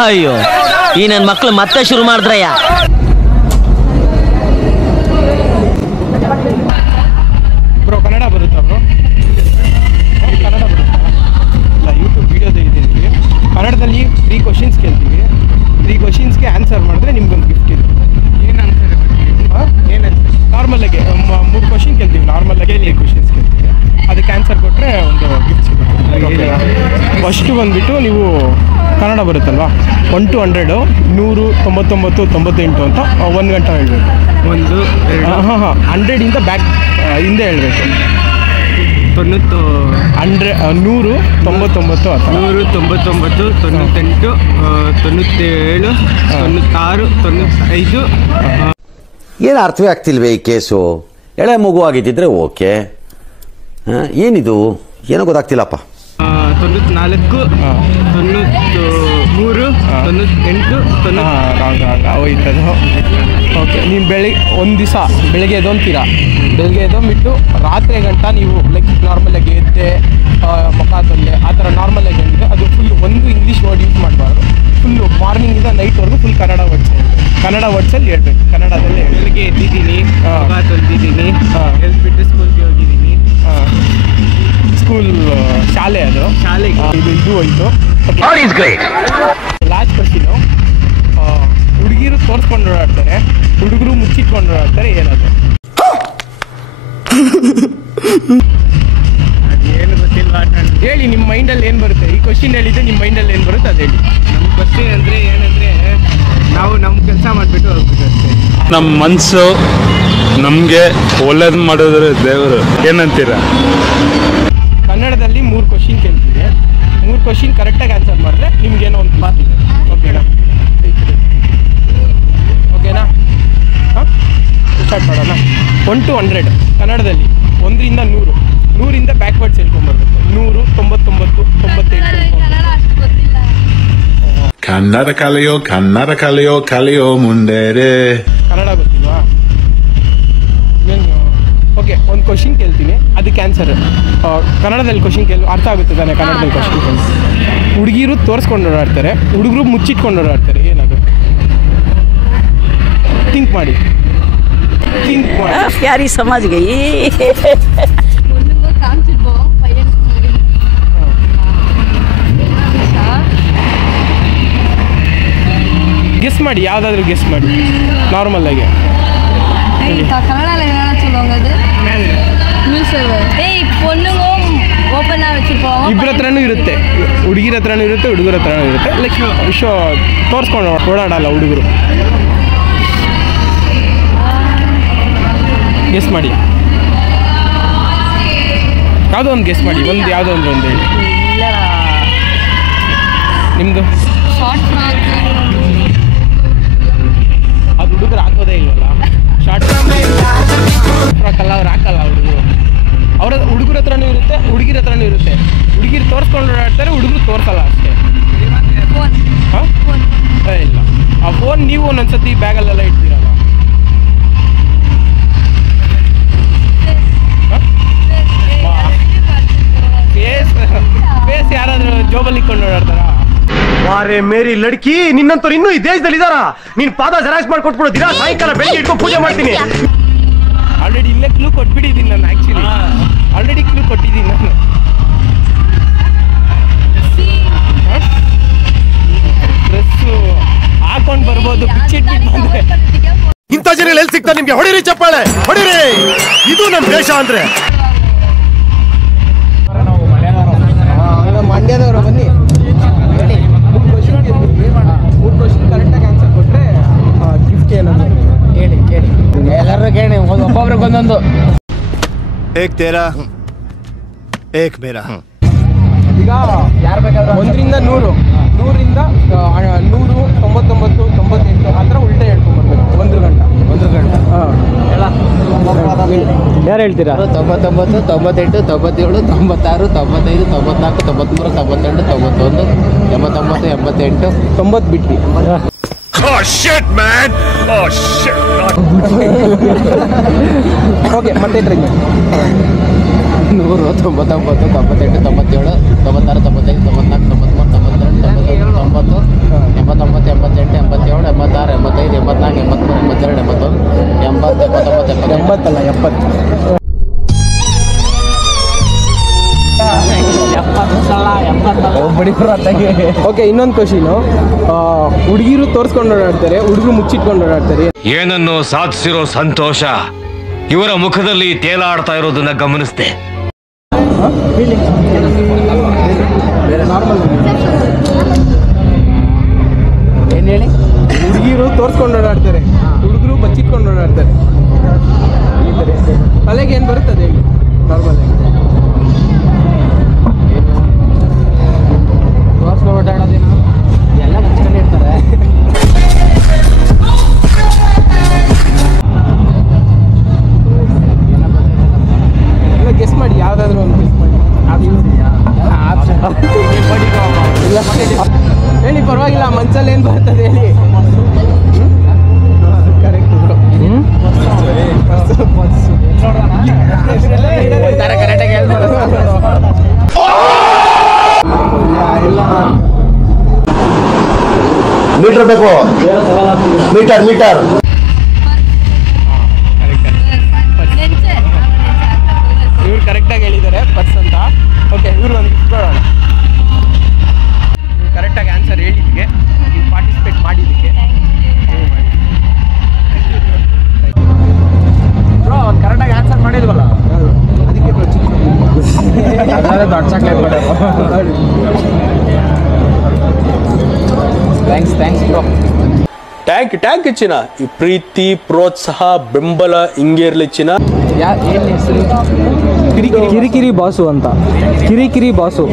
ಅಯ್ಯೋ ಈ ನನ್ನ ಮಕ್ಳು ಮತ್ತೆ ಶುರು ಮಾಡಿದ್ರಯ್ಯ. ಬ್ರೋ ಕನ್ನಡ ಬರುತ್ತಾ ಬ್ರೋ? ಕನ್ನಡ ಬರುತ್ತಾ? ಇಲ್ಲ, ಯೂಟ್ಯೂಬ್ ವೀಡಿಯೋ ತೆಗಿತಿದ್ದೀವಿ. ಕನ್ನಡದಲ್ಲಿ 3 ಕ್ವಶನ್ಸ್ ಕೇಳ್ತೀವಿ. 3 ಕ್ವಶನ್ಸ್ಗೆ ಆನ್ಸರ್ ಮಾಡಿದ್ರೆ ನಿಮ್ಗೊಂದು ಗಿಫ್ಟ್ ಇದೆ. ಏನು ಆನ್ಸರ್? ಏನು ನಾರ್ಮಲಾಗಿ 3 ಕ್ವಶನ್ ಕೇಳ್ತೀವಿ. ನಾರ್ಮಲಾಗಿ 3 ಕ್ವಶನ್ಸ್ ಕೇಳ್ತೀವಿ. ಅದಕ್ಕೆ ಆನ್ಸರ್ ಕೊಟ್ಟರೆ ಒಂದು ಗಿಫ್ಟ್ ಸಿಗುತ್ತೆ. ಫಸ್ಟು ಬಂದುಬಿಟ್ಟು ನೀವು ಕನ್ನಡ ಬರುತ್ತಲ್ವಾ, 1 to 100 100 99 98 ಅಂತ 1 ಗಂಟೆ ಹೇಳಬೇಕು. 100 ಬ್ಯಾಕ್ ಹಿಂದೆ ಹೇಳಬೇಕು. 90 100 100 99 ಅಥವಾ 100 99 98 97 96 95. ಏನು ಅರ್ಥವೇ ಆಗ್ತಿಲ್ವೇ ಈ ಕೇಸು? ಎಳೆ ಮಗು ಆಗಿದ್ದಿದ್ರೆ ಓಕೆ, ಏನಿದು ಏನೋ ಗೊತ್ತಾಗ್ತಿಲ್ಲಪ್ಪ. 94 93 98 ಹೋಯ್ತದು. ಓಕೆ, ನೀವು ಒಂದು ದಿವಸ ಬೆಳಗ್ಗೆ ಎದ್ದೊಂತೀರಾ. ಬೆಳಗ್ಗೆ ಎದ್ದೊಂಬಿಟ್ಟು ರಾತ್ರಿ ಗಂಟ ನೀವು ಲೈಕ್ ನಾರ್ಮಲಾಗಿ ಎದ್ದೆ ಮುಖ ತೊಲ್ಲೆ ಆ ಥರ ನಾರ್ಮಲಾಗಿ ಏನಿದೆ ಅದು ಫುಲ್ ಒಂದು ಇಂಗ್ಲೀಷ್ ವರ್ಡ್ ಯೂಸ್ ಮಾಡಬಾರ್ದು. ಫುಲ್ಲು ಮಾರ್ನಿಂಗಿಂದ ನೈಟ್ವರೆಗೂ ಫುಲ್ ಕನ್ನಡ ವರ್ಡ್ಸಲ್ಲಿ ಹೇಳ್ಬೇಕು. ಕನ್ನಡದಲ್ಲೇ ಬೆಳಗ್ಗೆ ಎದ್ದಿದ್ದೀನಿ, ಮುಖ ತೊಳ್ದಿದ್ದೀನಿ, ಎದ್ಬಿಟ್ಟು ಸ್ಕೂಲ್ಗೆ ಹೋಗಿದ್ದೀನಿ. ಸ್ಕೂಲ್ ಶಾಲೆ ಅದು ಶಾಲೆಗೆ ಇದು ಹೋಯ್ತು. ಲಾಸ್ಟ್ ಕ್ವಶ್ಚನು, ಹುಡುಗಿರು ತೋರಿಸ್ಕೊಂಡು ಓಡಾಡ್ತಾರೆ, ಹುಡುಗರು ಮುಚ್ಚಿಟ್ಕೊಂಡು ಓಡಾಡ್ತಾರೆ, ಏನದು? ಅದೇನು ಗೊತ್ತಿಲ್ವಾ? ಹೇಳಿ, ನಿಮ್ಮ ಮೈಂಡಲ್ಲಿ ಏನು ಬರುತ್ತೆ? ಈ ಕ್ವಶ್ಚನ್ ಹೇಳಿದ್ದೆ, ನಿಮ್ಮ ಮೈಂಡಲ್ಲಿ ಏನು ಬರುತ್ತೆ ಅದು ಹೇಳಿ. ನಮ್ಮ ಕ್ವಶ್ಚನ್ ಅಂದರೆ ಏನಂದರೆ, ನಾವು ನಮ್ಮ ಕೆಲಸ ಮಾಡಿಬಿಟ್ಟು ಹೋಗ್ಬಿಟ್ಟು ಅಷ್ಟೇ. ನಮ್ಮ ಮನಸ್ಸು ನಮಗೆ ಒಳ್ಳೇದು ಮಾಡಿದ್ರೆ ದೇವರು. ಏನಂತೀರಾ? ಕನ್ನಡದಲ್ಲಿ 3 ಕ್ವಶ್ಚನ್ ಕೇಳ್ತೀವಿ. 3 ಕ್ವಶ್ಚನ್ ಕರೆಕ್ಟಾಗಿ ಆನ್ಸರ್ ಮಾಡಿದ್ರೆ ನಿಮ್ಗೇನೋ ಒಂದು ಪಾಸ್ ಇದೆ. ಓಕೆನಾ? ಹಾಂ, ಸ್ಟಾರ್ಟ್ ಮಾಡೋಣ. 1 to 100 ಕನ್ನಡದಲ್ಲಿ 1 ರಿಂದ 100, 100 ಬ್ಯಾಕ್ವರ್ಡ್ಸ್ ಹೇಳ್ಕೊಂಬರ್ಬೇಕು. 100 99 98. ಕನ್ನಡ ಕಲಿಯೋ ಮುಂಡೆರೆ. ಕನ್ನಡ ಗೊತ್ತಿಲ್ವಾ? ಏನು? ಓಕೆ, ಒಂದು ಕ್ವಶ್ಚನ್ ಕೇಳ್ತೀನಿ, ಅದಕ್ಕೆ ಆನ್ಸರ್ ಕನ್ನಡದಲ್ಲಿ ಕ್ವಶ್ಚನ್ ಅರ್ಥ ಆಗುತ್ತೆ ತಾನೆ? ಕನ್ನಡದಲ್ಲಿ ಕ್ವಶ್ಚನ್ ಹುಡುಗಿರು ತೋರಿಸ್ಕೊಂಡು ಓಡಾಡ್ತಾರೆ, ಹುಡುಗರು ಮುಚ್ಚಿಟ್ಕೊಂಡು ಓಡಾಡ್ತಾರೆ, ಏನದು? ಥಿಂಕ್ ಮಾಡಿ. प्यारी समझ गई. ಗೆಸ್ ಮಾಡಿ, ಯಾವುದಾದ್ರೂ ಗೆಸ್ ಮಾಡಿ ನಾರ್ಮಲ್ ಆಗಿ. ಇಬ್ಬರ ಹತ್ರನೂ ಇರುತ್ತೆ, ಹುಡುಗಿರ ಹತ್ರನೂ ಇರುತ್ತೆ, ಹುಡುಗರ ಹತ್ರನೂ ಇರುತ್ತೆ. ಲೈಕ್ ತೋರಿಸ್ಕೊಂಡು ಓಡಾಡಲ್ಲ ಹುಡುಗರು. ಗೆಸ್ ಮಾಡಿ, ಯಾವುದೋ ಒಂದು ಗೆಸ್ ಮಾಡಿ. ಯಾವುದೋ ಒಂದು ಹೇಳಿ ನಿಮ್ಮದು. ಅದು ಹುಡುಗರು ಹಾಕೋದೇ ಇಲ್ವಲ್ಲ, ಶಾರ್ಟ್ ಫ್ರಾಕಲ್ಲ, ಅವ್ರು ಹಾಕಲ್ಲ ಹುಡುಗರು. ಹುಡುಗರ ಹತ್ರನೂ ಇರುತ್ತೆ, ಹುಡುಗಿರ ಹತ್ರನೂ ಇರುತ್ತೆ. ಹುಡುಗಿರು ತೋರಿಸ್ಕೊಂಡು ಓಡಾಡ್ತಾರೆ, ಹುಡುಗರು ತೋರಿಸಲ್ಲ ಅಷ್ಟೇ. ಹಾಂ, ಇಲ್ಲ. ಆ ಫೋನ್ ನೀವು ಒಂದೊಂದ್ಸತಿ ಬ್ಯಾಗಲ್ಲೆಲ್ಲ ಇಡ್ತೀರಲ್ಲ. ಫೇಸ್ ಯಾರಾದ್ರೂ ಜೋಬಲ್ಲಿ ಇಟ್ಕೊಂಡು ಓಡಾಡ್ತಾರ? ವಾರೇ ಮೇರಿ ಲಡ್ಕಿ, ನಿನ್ನಂತವ್ರು ಇನ್ನೂ ಈ ದೇಶದಲ್ಲಿ ಇದಾರ? ನೀನ್ ಪಾದ ಜೆರಾಕ್ಸ್ ಮಾಡ್ಕೊಟ್ಬಿಡು, ದಿನ ಸಾಯಂಕಾಲ ಬೆಳಿಗ್ಗೆ ಇಟ್ಕೊಂಡು ಪೂಜೆ ಮಾಡ್ತೀನಿ. ಆಲ್ರೆಡಿ ಇಲ್ಲೇ ಕ್ಲೂ ಕೊಟ್ಬಿಟ್ಟಿದ್ದೀನಿ ನಾನು. ಆ್ಯಕ್ಚುಲಿ ಆಲ್ರೆಡಿ ಕ್ಲೂ ಕೊಟ್ಟಿದ್ದೀನಿ ನಾನು. ಡ್ರೆಸ್ಸು ಹಾಕೊಂಡು ಬರ್ಬೋದು, ಬಿಚ್ಚಿಟ್ಬಿಟ್ಟು ಬಂದ್ರೆ. ಇಂಥ ಜನ ಎಲ್ಲಿ ಸಿಗ್ತಾರೆ ನಿಮ್ಗೆ? ಹೊಡಿರಿ ಚಪ್ಪಾಳೆ, ಹೊಡಿರಿ. ಇದು ನಮ್ ದೇಶ ಅಂದ್ರೆ. ಮಂಡ್ಯದವರು ಬನ್ನಿ, 3 ಕ್ವಶನ್ ಕರೆಕ್ಟಾಗಿ ಆನ್ಸರ್ ಕೊಟ್ಟರೆ ಗಿಫ್ಟ್ ಏನಾದ್ರು ಕೇಳಿ. ಎಲ್ಲರೂ ಕೇಳಿ, ಒಬ್ಬೊಬ್ರಿಗೆ ಒಂದೊಂದು. ಏಕ್ ತೇರಾ ಏಕ್ ಮೇರಾ. ಈಗ 1 ರಿಂದ 100, 100 ರಿಂದ 100 99 98 ಆ ಥರ ಉಲ್ಟಾ ಹೇಳ್ಕೊಂಡ್ಬರ್ಬೇಕು. 1 ಗಂಟೆ. ಯಾರು ಹೇಳ್ತೀರಾ? 99 98 97 96 95 94 93 92 91 89 88 90 ಬಿಟ್ವಿ. Oh shit man, oh shit. Okay, ಮತ್ತೆ ಟ್ರೈ ಮಾಡಿ. 100 99 98 97 96 95 94 93 92 92 90 90 86 85 84 83 82 81 80 80 ಓಕೆ, ಇನ್ನೊಂದು ಕ್ವಶನು. ಹುಡುಗಿರು ತೋರಿಸ್ಕೊಂಡು ಓಡಾಡ್ತಾರೆ, ಹುಡುಗರು ಮುಚ್ಚಿಟ್ಕೊಂಡು ಓಡಾಡ್ತಾರೆ. ಏನನ್ನು ಸಾಧಿಸಿರೋ ಸಂತೋಷ ಇವರ ಮುಖದಲ್ಲಿ ತೇಲಾಡ್ತಾ ಇರೋದನ್ನ ಗಮನಿಸಿದೆ. ಏನು ಹೇಳಿ? ಹುಡುಗಿರು ತೋರಿಸ್ಕೊಂಡು ಓಡಾಡ್ತಾರೆ, ಹುಡುಗರು ಬಚ್ಚಿಟ್ಕೊಂಡು ಓಡಾಡ್ತಾರೆ. ತಲೆಗೆ ಏನು ಬರುತ್ತದೆ ಹೇಳಿ ನಾರ್ಮಲ್ ಆಗಿ? ತೋರಿಸ್ಕೊಂಡು ಓಡಾಡೋದೇನು ಎಲ್ಲ ಮುಚ್ಕೊಂಡು ಇರ್ತಾರೆ. ಎಲ್ಲ ಗೆಸ್ ಮಾಡಿ, ಯಾವುದಾದ್ರೂ ಒಂದು ಗೆಸ್ ಮಾಡಿ. ಇಲ್ಲ ಹೇಳಿ, ಪರವಾಗಿಲ್ಲ. ಮನ್ಸಲ್ಲಿ ಏನು ಬರ್ತದೆ ಹೇಳಿ. ಕರೆಕ್ಟ್ ಕರೆಕ್ಟಾಗಿ ಹೇಳ್ತಾರೆ. ಮೀಟರ್ ಬೇಕು, ಮೀಟರ್ ಇವ್ರು ಕರೆಕ್ಟಾಗಿ ಹೇಳಿದ್ದಾರೆ, ಪರ್ಸ್ ಅಂತ. ಓಕೆ, ಇವ್ರು ಒಂದು ಕೊಡೋಣ. ನೀವು ಕರೆಕ್ಟಾಗಿ ಆನ್ಸರ್ ಹೇಳಿದ್ದಕ್ಕೆ, ನೀವು ಪಾರ್ಟಿಸಿಪೇಟ್ ಮಾಡಿದ್ದಕ್ಕೆ. ಬ್ರೋ ಅವ್ನು ಕರೆಕ್ಟಾಗಿ ಆನ್ಸರ್ ಮಾಡಿದ್ವಲ್ಲ, ಅದಕ್ಕೆ ದೊಡ್ಡ ಚಾಕ್ಲೇಟ್ ಥ್ಯಾಂಕ್ಸ್ ಬ್ರೋ. ಟ್ಯಾಂಕ್ ಚಿನ್ನ. ಈ ಪ್ರೀತಿ, ಪ್ರೋತ್ಸಾಹ, ಬೆಂಬಲ ಹಿಂಗೆ ಇರ್ಲಿ ಚಿನ್ನ. ಏನು ಹೆಸರು? ಕಿರಿಕಿರಿ ಬಾಸು ಅಂತ. ಕಿರಿಕಿರಿ ಬಾಸು.